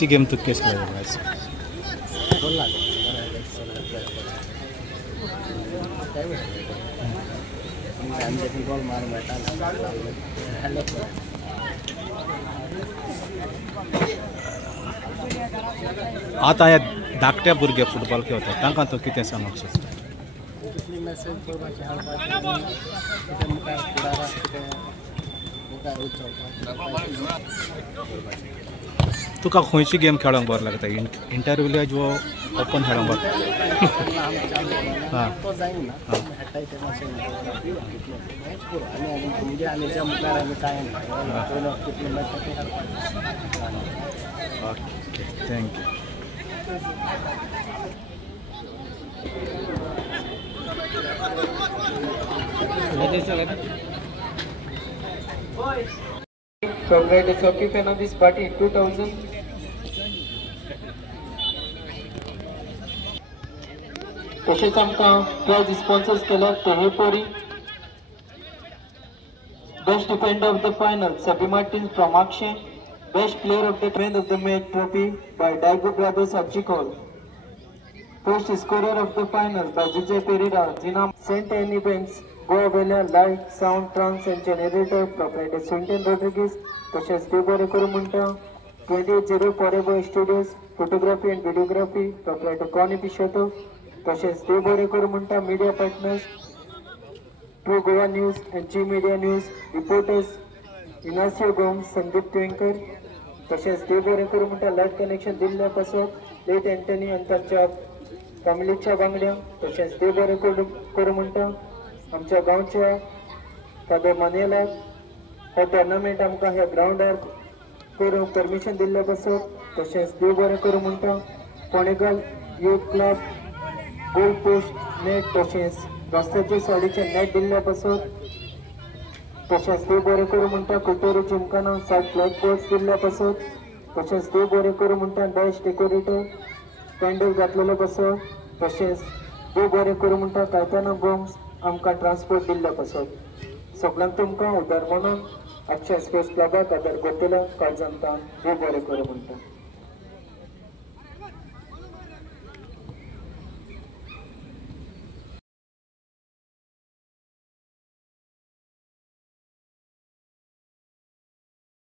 ती गेम तू केस आज आता ह्या धाकट्या भुरगे फुटबॉल खेळतात तांकां तूं कितें सांगूंक सोदता? तुका खंयची गेम खेळोंक बरो लागता? इंटर विलेज वो ओपन खेळोंक बरो? Okay thank you. From greatest hockey fan of this party in 2000. तसेच आमकां प्राइज स्पॉन्सर्स केल्यात ते हे पोरी. Best defender of the final Sabi Martins from Akshay. Best player of the man of the match trophy by Daigo Brothers of Chikol. First scorer of the final by Jose Pereira, Zinam St. Anne Events, Goa Vela, Light, Sound, Trans and Generator, proprietor Swinton Rodriguez, तसेच Debo Recorumenta, 28 Forever Studios, Photography and Videography, proprietor Connie Pishoto, तसेच Debo Recorumenta, Media Partners, True Goa News and G Media News, reporters Inacio Gomes, Sandeep Twinkar, तसेच Debo Recorumenta, Light Connection दिल्ल्यापासून late Antony आणि त्यांच्या फॅमिलीच्या बांगड्या, तसेच Debo Recorumenta आमच्या गांवच्या father मानेला हो टुर्नामेंट आमकां ह्या ग्राउंडार करूंक परमिशन दिल्ले पासून, तशेंच Debo Recorumenta कोणेगाल youth club goal post net, तशेंच रस्त्याचे साडीचे नेट दिल्ले पासून, तशेंच Debo Recorumenta कुटेरी जिमखाना 7 ब्लॅक बोर्ड्स दिल्ले पासून, तशेंच Debo Recorumenta dash decorator candle घातलेले पासून, तशेंच Debo Recorumenta कायताना बॉम्ब्स आमकां ट्रान्सपोर्ट दिल्ल्या पासून सगळ्यांक तुमकां उदार म्हणून आजच्या स्पोर्ट्स क्लबाक आदार करतल्या काळजांतान Debo Recorumenta.